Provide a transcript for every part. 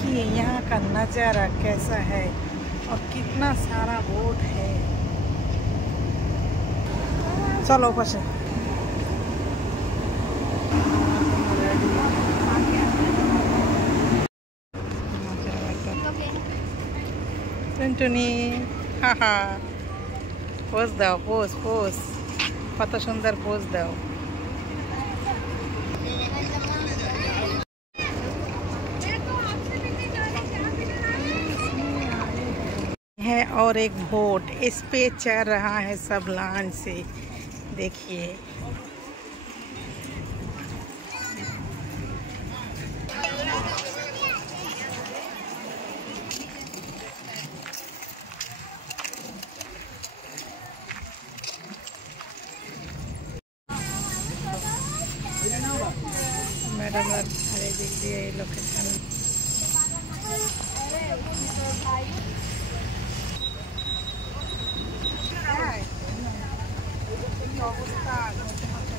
देखिए यहाँ का नज़ारा कैसा है और कितना सारा बोट है। चलो ऊपर से। টুনটুনি হাহা পোজ দাও, পোজ পোজ, কত সুন্দর পোজ দাও। है और एक बोट इस पे चल रहा है सब लाइन से, देखिए। मैडम अरे देखिए लोकेशन।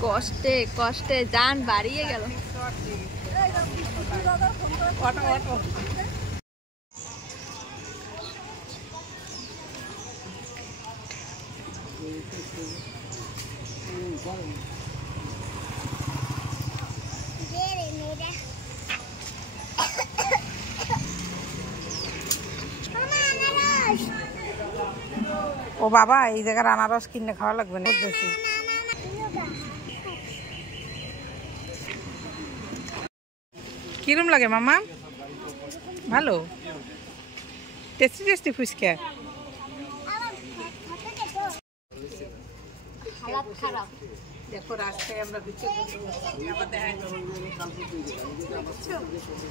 কষ্টে কষ্টে যান বাড়িয়ে গেল। ও বাবা, এই জায়গার আনারস কিনে খাওয়া লাগবে না। কিরম লাগে মামা? ভালো, টেস্টি টেস্টি ফুচকা। দেখো রাস্তায় আমরা বিচে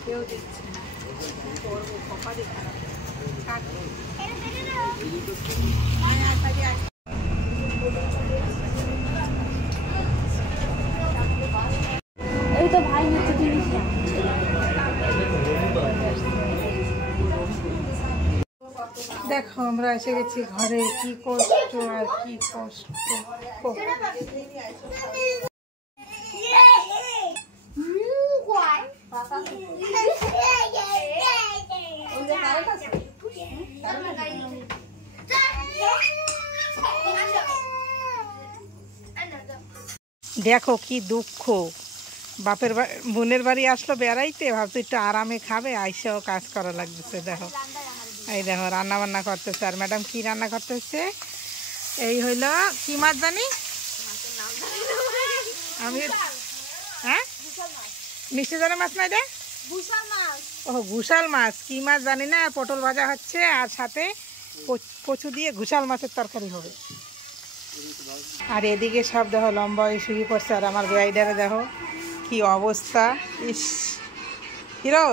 কেউ দিচ্ছে না, করবো কপালই খারাপ। এই তো ভাই হচ্ছে জিনিস। দেখো আমরা এসে গেছি ঘরে। কি কষ্ট আর কি কষ্ট। দেখো কি দুঃখ, বাপের বোনের বাড়ি আসলো বেড়াইতে, ভাবতো একটু আরামে খাবে, আইসাও কাজ করা লাগতেছে। দেখো এই দেখো রান্না বান্না করতেছে। আর ম্যাডাম কি রান্না করতেছে? এই হইল কি মাছ জানি আমি, হ্যাঁ মিষ্টি জানে মাছ না এটা? ও ঘুষাল মাছ, কি মাছ জানি না। পটল ভাজা হচ্ছে আর সাথে কচু দিয়ে ঘুষাল মাছের তরকারি হবে। আর এদিকে সব দেখো লম্বা হয়ে শুয়ে পড়ছে। আর আমার গাইডারে দেখো কি অবস্থা। ইস হিরো